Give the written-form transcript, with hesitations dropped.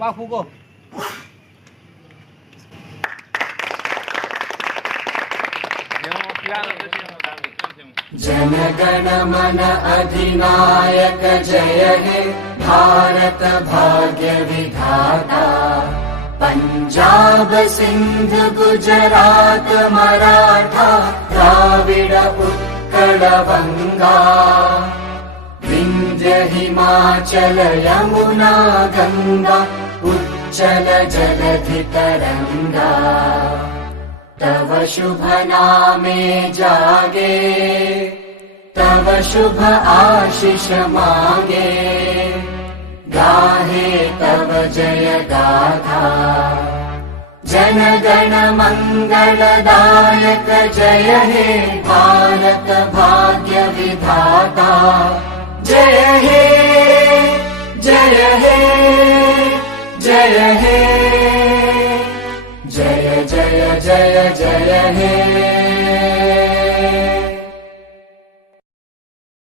वाह फूको। जन गण मन अधिनायक जय हे भारत भाग्य विधाता। पंजाब सिंध गुजरात मराठा द्राविड उत्कल बंगा। विंध्य हिमाचल यमुना गंगा उच्चल जलधि तरंगा। तव शुभ नामे जागे तव शुभ आशीष मांगे। गाहे तव जय गाथा जन गण मंगलदायक जय हे भारत भाग्य विधाता। जय हे जय हे जय हे जय जय जय जय हे।